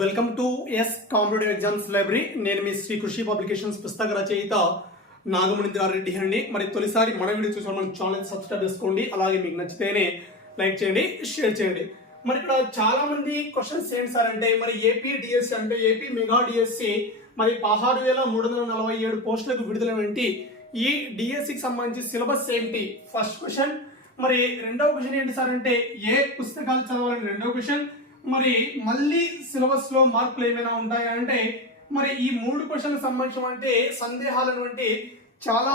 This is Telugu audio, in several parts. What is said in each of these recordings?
Welcome to S competitive exams library. నేను మీ శ్రీ కృషి పబ్లికేషన్స్ పుస్తక రచయిత నాగమణి రెడ్డి అండి మరి తొలిసారి మన వీడియో చూసిన మన ఛానల్ సబ్స్క్రైబ్ చేసుకోండి. అలాగే మీకు నచ్చితేనే లైక్ చేయండి షేర్ చేయండి. మరి ఇక్కడ చాలా మంది క్వశ్చన్స్ ఏంటి సార్ అంటే మరి ఏపీ డిఎస్సి అంటే ఏపీ మెగా డిఎస్సి మరి పదహారు వేల మూడు వందల నలభై ఏడు పోస్టులకు విడుదల ఏంటి ఈ డిఎస్సికి సంబంధించి సిలబస్ ఏంటి? ఫస్ట్ క్వశ్చన్ మరి రెండవ క్వశ్చన్ ఏంటి సార్ అంటే ఏ పుస్తకాలు చదవాలని? రెండవ క్వశ్చన్ మరి మళ్ళీ సిలబస్లో మార్పులు ఏమైనా ఉంటాయా అంటే మరి ఈ మూడు క్వశ్చన్లకు సంబంధించినటువంటి సందేహాలటువంటి చాలా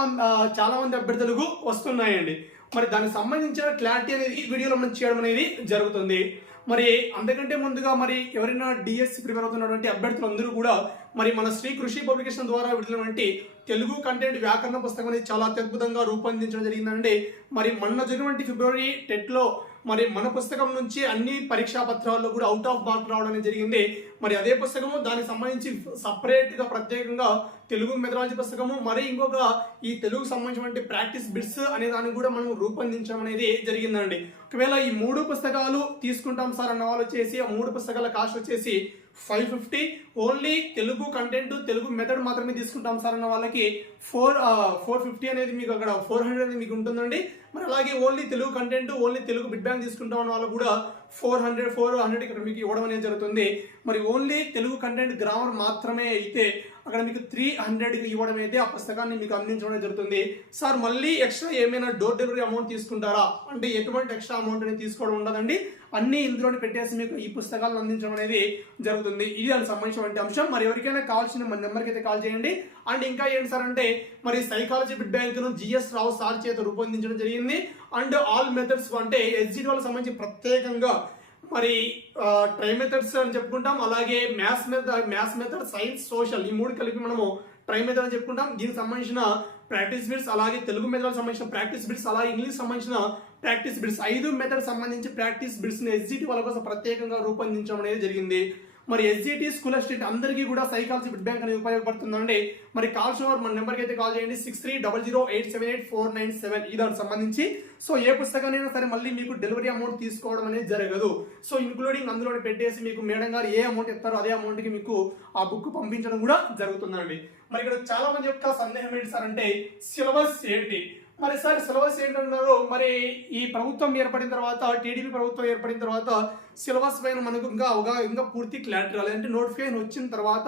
చాలా మంది అభ్యర్థులకు వస్తున్నాయండి. మరి దానికి సంబంధించిన క్లారిటీ అనేది ఈ వీడియోలో మనం చేయడం అనేది జరుగుతుంది. మరి అంతకంటే ముందుగా మరి ఎవరైనా డిఎస్సి ప్రిపేర్ అవుతున్నటువంటి అభ్యర్థులు అందరూ కూడా మరి మన శ్రీ కృషి పబ్లికేషన్ ద్వారా విడుదలైనటువంటి తెలుగు కంటెంట్ వ్యాకరణ పుస్తకం అనేది చాలా అత్యద్భుతంగా రూపొందించడం జరిగిందండి. మరి మొన్న జరిగినటువంటి ఫిబ్రవరి టెట్లో మరి మన పుస్తకం నుంచి అన్ని పరీక్షా పత్రాల్లో కూడా అవుట్ ఆఫ్ మార్క్ రావడం అనేది జరిగింది. మరి అదే పుస్తకము దానికి సంబంధించి సపరేట్గా ప్రత్యేకంగా తెలుగు మెథడాలజీ పుస్తకము మరి ఇంకొక ఈ తెలుగు సంబంధించినటువంటి ప్రాక్టీస్ బిట్స్ అనే దాన్ని కూడా మనం రూపొందించడం అనేది జరిగిందండి. ఒకవేళ ఈ మూడు పుస్తకాలు తీసుకుంటాం సార్ అన్న వాళ్ళు వచ్చేసి ఆ మూడు పుస్తకాల కాస్ట్ వచ్చేసి five fifty only Telugu content Telugu method మాత్రమే తీసుకుంటాం సార్ అన్న వాళ్ళకి. ఫోర్ ఫోర్ ఫిఫ్టీ అనేది మీకు అక్కడ ఫోర్ హండ్రెడ్ అనేది మీకు ఉంటుందండి. మరి అలాగే only Telugu content only Telugu bit bank తీసుకుంటాం అన్న వాళ్ళు కూడా ఫోర్ హండ్రెడ్ ఫోర్ హండ్రెడ్ ఇక్కడ మీకు ఇవ్వడం అనేది జరుగుతుంది. మరి ఓన్లీ తెలుగు కంటెంట్ గ్రామర్ మాత్రమే అయితే అక్కడ మీకు త్రీ హండ్రెడ్కి ఇవ్వడం అయితే ఆ పుస్తకాన్ని మీకు అందించడం జరుగుతుంది. సార్ మళ్ళీ ఎక్స్ట్రా ఏమైనా డోర్ డెలివరీ అమౌంట్ తీసుకుంటారా? అంటే ఎటువంటి ఎక్స్ట్రా అమౌంట్ అనేది తీసుకోవడం ఉండదండి. అన్ని ఇందులోనే పెట్టేసి మీకు ఈ పుస్తకాలను అందించడం అనేది జరుగుతుంది. ఇది దానికి సంబంధించినటువంటి అంశం. మరి ఎవరికైనా కావాల్సిన మన నెంబర్కి అయితే కాల్ చేయండి. అండ్ ఇంకా ఏంటి సార్ అంటే మరి సైకాలజీ బిడ్ బ్యాంక్ను జిఎస్ రావు సార్ చేత రూపొందించడం జరిగింది. అండ్ ఆల్ మెథడ్స్ అంటే ఎస్జీ వాళ్ళకి సంబంధించి ప్రత్యేకంగా మరి ట్రై మెథడ్స్ అని చెప్పుకుంటాం అలాగే maths method maths method science social ఈ మూడు కలిపి మనము ట్రై మెథడ్ అని చెప్పుకుంటాం. దీనికి సంబంధించిన ప్రాక్టీస్ బిట్స్ అలాగే తెలుగు మెథడ్ సంబంధించిన ప్రాక్టీస్ బిట్స్ అలాగే ఇంగ్లీష్ సంబంధించిన ప్రాక్టీస్ బిట్స్ ఐదు మెథడ్ సంబంధించి ప్రాక్టీస్ బిట్స్ని ఎస్జిటి వాళ్ళ కోసం ప్రత్యేకంగా రూపొందించడం అనేది జరిగింది. మరి ఎస్జిటి స్కూల్ అసిస్టెంట్ అందరికీ కూడా సైకాలజీ బిడ్ బ్యాంక్ అనేది ఉపయోగపడుతుందండి. మరి కాల్స్ వారు మన నెంబర్కి అయితే కాల్ చేయండి. Six three double zero eight seven eight four nine seven ఈ దానికి సంబంధించి. సో ఏ పుస్తకానైనా సరే మళ్ళీ మీకు డెలివరీ అమౌంట్ తీసుకోవడం అనేది జరగదు. సో ఇంక్లూడింగ్ అందులో పెట్టేసి మీకు మేడం గారు ఏ అమౌంట్ ఇస్తారో అదే అమౌంట్కి మీకు ఆ బుక్ పంపించడం కూడా జరుగుతుందండి. మరి ఇక్కడ చాలా మంది యొక్క సందేహం ఏంటి సార్ అంటే సిలబస్ ఏంటి? మరి సార్ సిలబస్ ఏంటన్నారు మరి ఈ ప్రభుత్వం ఏర్పడిన తర్వాత టీడీపీ ప్రభుత్వం ఏర్పడిన తర్వాత సిలబస్ పైన మనకు ఇంకా అవగాహన ఇంకా పూర్తి క్లారిటీ రాలేదు. అంటే నోటిఫికేషన్ వచ్చిన తర్వాత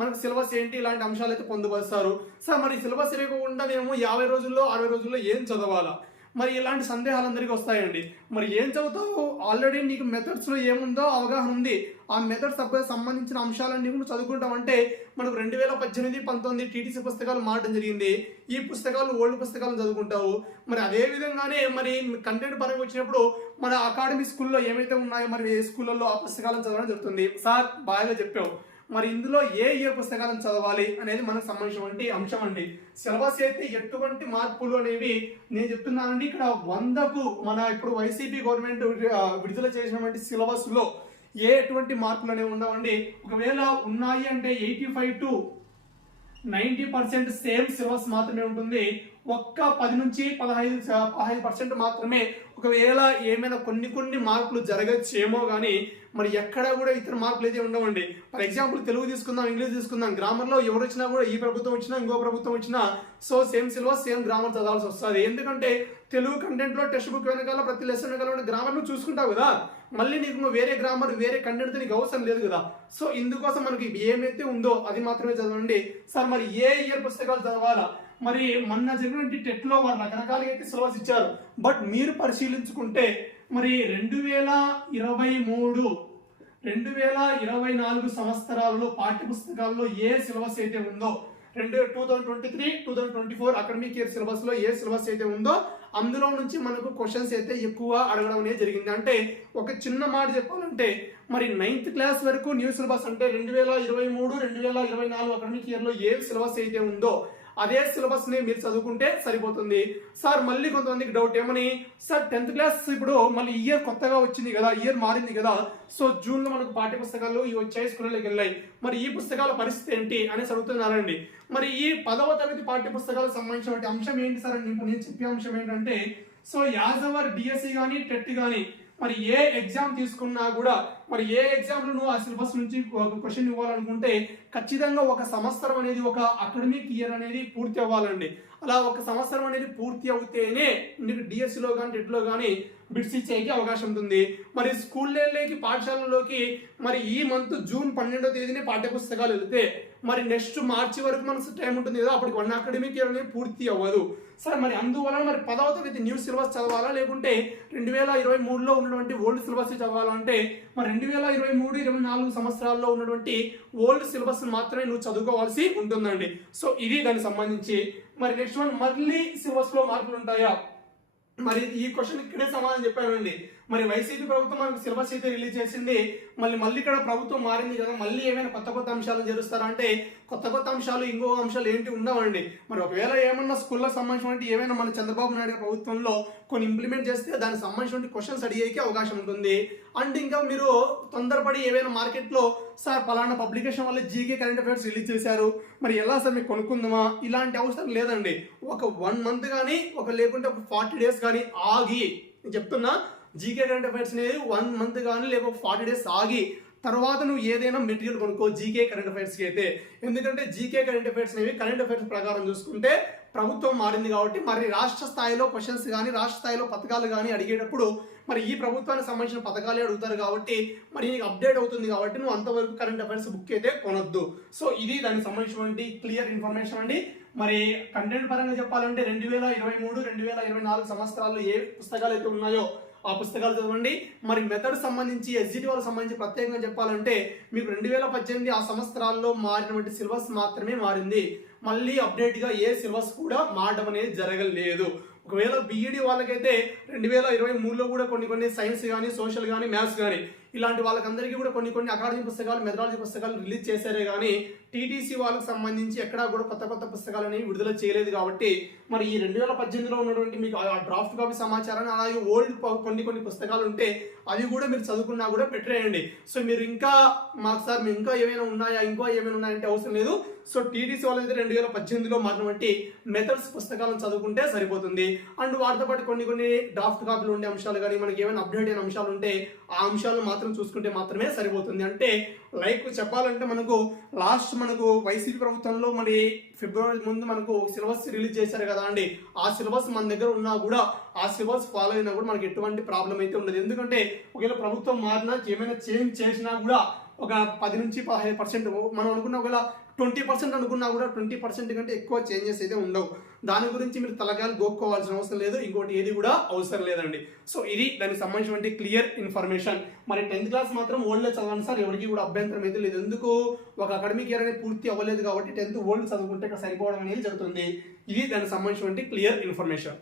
మనకు సిలబస్ ఏంటి ఇలాంటి అంశాలు అయితే పొందుపరుస్తారు. సార్ మరి సిలబస్ లేకుండా మేము యాభై రోజుల్లో అరవై రోజుల్లో ఏం చదవాలా? మరి ఇలాంటి సందేహాలు అందరికీ వస్తాయండి. మరి ఏం చదువుతావు? ఆల్రెడీ నీకు మెథడ్స్లో ఏముందో అవగాహన ఉంది. ఆ మెథడ్స్ సంబంధించిన అంశాలన్నీ కూడా చదువుకుంటాం అంటే మనకు రెండు వేల పద్దెనిమిది పంతొమ్మిది టీటీసీ పుస్తకాలు మారడం జరిగింది. ఈ పుస్తకాలు ఓల్డ్ పుస్తకాలు చదువుకుంటావు. మరి అదే విధంగానే మరి కంటెంట్ పరంగా వచ్చినప్పుడు మన అకాడమీ స్కూల్లో ఏమైతే ఉన్నాయో మరి ఏ స్కూళ్ళల్లో ఆ పుస్తకాలను చదవడం జరుగుతుంది. సార్ బాగా చెప్పావు. మరి ఇందులో ఏ ఏ పుస్తకాలను చదవాలి అనేది మనకు సంబంధించినటువంటి అంశం అండి. సిలబస్ అయితే ఎటువంటి మార్పులు అనేవి నేను చెప్తున్నానండి. ఇక్కడ వందకు మన ఇప్పుడు వైసీపీ గవర్నమెంట్ విడుదల చేసినటువంటి సిలబస్లో ఏ ఎటువంటి మార్పులు అనేవి ఉండవండి. ఒకవేళ ఉన్నాయి అంటే eighty five to ninety percent same syllabus మాత్రమే ఉంటుంది. ఒక్క పది నుంచి పదహైదు పదహైదు పర్సెంట్ మాత్రమే ఒకవేళ ఏమైనా కొన్ని కొన్ని మార్పులు జరగచ్చేమో కానీ మరి ఎక్కడ కూడా ఇతర మార్పులు అయితే ఉండవండి. ఫర్ ఎగ్జాంపుల్ తెలుగు తీసుకుందాం ఇంగ్లీష్ తీసుకుందాం. గ్రామర్లో ఎవరు వచ్చినా కూడా ఈ ప్రభుత్వం వచ్చినా ఇంకో ప్రభుత్వం వచ్చినా so same syllabus same grammar చదవాల్సి వస్తుంది. ఎందుకంటే తెలుగు కంటెంట్లో టెక్స్ట్ బుక్ వెనకాల ప్రతి లెసన్ వెనకాల గ్రామర్ను చూసుకుంటావు కదా. మళ్ళీ నీకు నువ్వు వేరే గ్రామర్ వేరే కంటెంట్ నీకు అవసరం లేదు కదా. సో ఇందుకోసం మనకి ఏమైతే ఉందో అది మాత్రమే చదవండి. సార్ మరి ఏ ఇయర్ పుస్తకాలు చదవాలా? మరి మొన్న జరిగినటువంటి టెట్లో వారు రకరకాలుగా అయితే సిలబస్ ఇచ్చారు. బట్ మీరు పరిశీలించుకుంటే మరి రెండు వేల ఇరవై మూడు రెండు వేల ఇరవై నాలుగు సంవత్సరాలలో పాఠ్య పుస్తకాల్లో ఏ సిలబస్ అయితే ఉందో రెండు two thousand twenty three two thousand twenty four academic year సిలబస్లో ఏ సిలబస్ అయితే ఉందో అందులో నుంచి మనకు క్వశ్చన్స్ అయితే ఎక్కువ అడగడం అనేది జరిగింది. అంటే ఒక చిన్న మాట చెప్పాలంటే మరి నైన్త్ క్లాస్ వరకు న్యూ సిలబస్ అంటే రెండు వేల ఇరవై మూడు రెండు వేల ఇరవై నాలుగు అకాడమిక్ ఇయర్లో ఏ సిలబస్ అయితే ఉందో అదే సిలబస్ని మీరు చదువుకుంటే సరిపోతుంది. సార్ మళ్ళీ కొంతమందికి డౌట్ ఏమని? సార్ టెన్త్ క్లాస్ ఇప్పుడు మళ్ళీ ఇయర్ కొత్తగా వచ్చింది కదా ఇయర్ మారింది కదా. సో జూన్లో మనకు పాఠ్య పుస్తకాలు ఇవి వచ్చాయి స్కూళ్ళకి వెళ్ళాయి. మరి ఈ పుస్తకాల పరిస్థితి ఏంటి అనేసి అడుగుతున్నారండి. మరి ఈ పదవ తరగతి పాఠ్య పుస్తకాలకు సంబంధించిన అంశం ఏంటి సార్? అని నేను చెప్పే అంశం ఏంటంటే సో యాజ్ అవర్ డిఎస్సి కానీ టెట్ కానీ మరి ఏ ఎగ్జామ్ తీసుకున్నా కూడా మరి ఏ ఎగ్జామ్లో నువ్వు ఆ సిలబస్ నుంచి ఒక క్వశ్చన్ ఇవ్వాలనుకుంటే ఖచ్చితంగా ఒక సంవత్సరం అనేది ఒక అకాడమిక్ ఇయర్ అనేది పూర్తి అవ్వాలండి. అలా ఒక సంవత్సరం అనేది పూర్తి అవుతేనే నీకు డిఎస్సిలో కానీ టెట్లో కానీ బిట్స్ ఇచ్చేకి అవకాశం ఉంటుంది. మరి స్కూళ్ళలోకి పాఠశాలలోకి మరి ఈ మంత్ జూన్ పన్నెండో తేదీనే పాఠ్య పుస్తకాలు వెళ్తే మరి నెక్స్ట్ మార్చి వరకు మనకు టైం ఉంటుంది కదా అప్పటికి వన్ అకాడమిక్ ఇయర్ అనేది పూర్తి అవ్వదు. సరే మరి అందువలన మరి పదవ తరగతి న్యూ సిలబస్ చదవాలా? లేకుంటే రెండు వేల ఇరవై మూడులో ఉన్నటువంటి ఓల్డ్ సిలబస్ చదవాలంటే మరి రెండు వేల ఇరవై మూడు ఇరవై నాలుగు సంవత్సరాల్లో ఉన్నటువంటి ఓల్డ్ సిలబస్ మాత్రమే నువ్వు చదువుకోవాల్సి ఉంటుందండి. సో ఇది దానికి సంబంధించి. మరి నెక్స్ట్ వన్ మళ్ళీ సిలబస్లో మార్పులు ఉంటాయా? మరి ఈ క్వశ్చన్ ఇక్కడే సమాధానం చెప్పానండి. మరి వైసీపీ ప్రభుత్వం మనకు సిలబస్ అయితే రిలీజ్ చేసింది. మళ్ళీ మళ్ళీ ఇక్కడ ప్రభుత్వం మారింది కదా మళ్ళీ ఏమైనా కొత్త కొత్త అంశాలు చేరుస్తారా అంటే కొత్త కొత్త అంశాలు ఇంకో అంశాలు ఏంటి ఉండవండి. మరి ఒకవేళ ఏమన్నా స్కూల్లో సంబంధించినటువంటి ఏమైనా మన చంద్రబాబు నాయుడు ప్రభుత్వంలో కొన్ని ఇంప్లిమెంట్ చేస్తే దానికి సంబంధించిన క్వశ్చన్స్ అడిగేకి అవకాశం ఉంటుంది. అండ్ ఇంకా మీరు తొందరపడి ఏవైనా మార్కెట్లో సార్ పలానా పబ్లికేషన్ వల్ల జీకే కరెంట్ అఫైర్స్ రిలీజ్ చేశారు. మరి ఎలా సార్ మీకు కొనుక్కుందామా? ఇలాంటి అవసరం లేదండి. ఒక వన్ మంత్ కానీ ఒక లేకుంటే ఒక ఫార్టీ డేస్ కానీ ఆగి నేను చెప్తున్నా జీకే కరెంట్ అఫైర్స్ అనేది వన్ మంత్ కానీ లేకపోతే ఫార్టీ డేస్ ఆగి తర్వాత నువ్వు ఏదైనా మెటీరియల్ కొనుక్కో జీకే కరెంట్ అఫైర్స్కి అయితే. ఎందుకంటే జీకే కరెంట్ అఫైర్స్ అనేవి కరెంట్ అఫైర్స్ ప్రకారం చూసుకుంటే ప్రభుత్వం మారింది కాబట్టి మరి రాష్ట్ర స్థాయిలో క్వశ్చన్స్ కానీ రాష్ట్ర స్థాయిలో పథకాలు కానీ అడిగేటప్పుడు మరి ఈ ప్రభుత్వానికి సంబంధించిన పథకాలే అడుగుతారు కాబట్టి మరి నీకు అప్డేట్ అవుతుంది కాబట్టి నువ్వు అంతవరకు కరెంట్ అఫైర్స్ బుక్ అయితే కొనొద్దు. సో ఇది దానికి సంబంధించినటువంటి క్లియర్ ఇన్ఫర్మేషన్ అండి. మరి కంటెంట్ పరంగా చెప్పాలంటే రెండు వేల ఇరవై మూడు రెండు వేల ఇరవై నాలుగు సంవత్సరాల్లో ఏ పుస్తకాలు అయితే ఉన్నాయో ఆ పుస్తకాలు చదవండి. మరి మెథడ్ సంబంధించి ఎస్జిటి వాళ్ళకి సంబంధించి ప్రత్యేకంగా చెప్పాలంటే మీకు రెండు వేల పద్దెనిమిది ఆ సంవత్సరాల్లో మారినటువంటి సిలబస్ మాత్రమే మారింది. మళ్ళీ అప్డేట్గా ఏ సిలబస్ కూడా మారడం అనేది జరగలేదు. ఒకవేళ బీఈడి వాళ్ళకైతే రెండు వేల ఇరవై మూడులో కూడా కొన్ని కొన్ని సైన్స్ కానీ సోషల్ కానీ మ్యాథ్స్ కానీ ఇలాంటి వాళ్ళకందరికీ కూడా కొన్ని కొన్ని అకాడమీ పుస్తకాలు మెథడాలజీ పుస్తకాలు రిలీజ్ చేశారే కానీ టీటీసీ వాళ్ళకి సంబంధించి ఎక్కడా కూడా కొత్త కొత్త పుస్తకాలు అనేవి విడుదల చేయలేదు కాబట్టి మరి ఈ రెండు వేల పద్దెనిమిదిలో ఉన్నటువంటి మీకు ఆ డ్రాఫ్ట్ కాపీ సమాచారాన్ని అలాగే ఓల్డ్ కొన్ని కొన్ని పుస్తకాలు ఉంటే అవి కూడా మీరు చదువుకున్నా కూడా పెట్టేయండి సో మీరు ఇంకా మాకు సార్ మేము ఇంకా ఏమైనా ఉన్నాయా ఇంకా ఏమైనా ఉన్నాయంటే అవసరం లేదు. సో టీటీసీ వాళ్ళైతే రెండు వేల పద్దెనిమిదిలో మారినటువంటి మెథడ్స్ పుస్తకాలను చదువుకుంటే సరిపోతుంది. అండ్ వాటితో పాటు కొన్ని కొన్ని డ్రాఫ్ట్ కాపీలు ఉండే అంశాలు కానీ మనకి ఏమైనా అప్డేట్ అయిన అంశాలు ఉంటే ఆ అంశాలను మాత్రం చూసుకుంటే మాత్రమే సరిపోతుంది. అంటే లైక్ చెప్పాలంటే మనకు లాస్ట్ మనకు వైసీపీ ప్రభుత్వంలో మరి ఫిబ్రవరి ముందు మనకు సిలబస్ రిలీజ్ చేశారు కదా అండి. ఆ సిలబస్ మన దగ్గర ఉన్నా కూడా ఆ సిలబస్ ఫాలో అయినా కూడా మనకి ఎటువంటి ప్రాబ్లం అయితే ఉండదు. ఎందుకంటే ఒకవేళ ప్రభుత్వం మారినా ఏమైనా చేంజ్ చేసినా కూడా ఒక పది నుంచి పదహైదు పర్సెంట్ మనం అనుకున్న ఒకవేళ ట్వంటీ పర్సెంట్ అనుకున్నా కూడా ట్వంటీ పర్సెంట్ కంటే ఎక్కువ చేంజెస్ అయితే ఉండవు. దాని గురించి మీరు తలగాలు గోక్కోవాల్సిన అవసరం లేదు. ఇంకోటి ఏది కూడా అవసరం లేదండి. సో ఇది దానికి సంబంధించినటువంటి క్లియర్ ఇన్ఫర్మేషన్ మరి టెన్త్ క్లాస్ మాత్రం ఓల్డ్లో చదవండి సార్. ఎవరికి కూడా అభ్యంతరం అయితే లేదు. ఎందుకు? ఒక అకాడమిక్ ఇయర్ అనేది పూర్తి అవ్వలేదు కాబట్టి టెన్త్ ఓల్డ్ చదువుకుంటే ఇక్కడ సరిపోవడం అనేది జరుగుతుంది. ఇది దానికి సంబంధించినటువంటి క్లియర్ ఇన్ఫర్మేషన్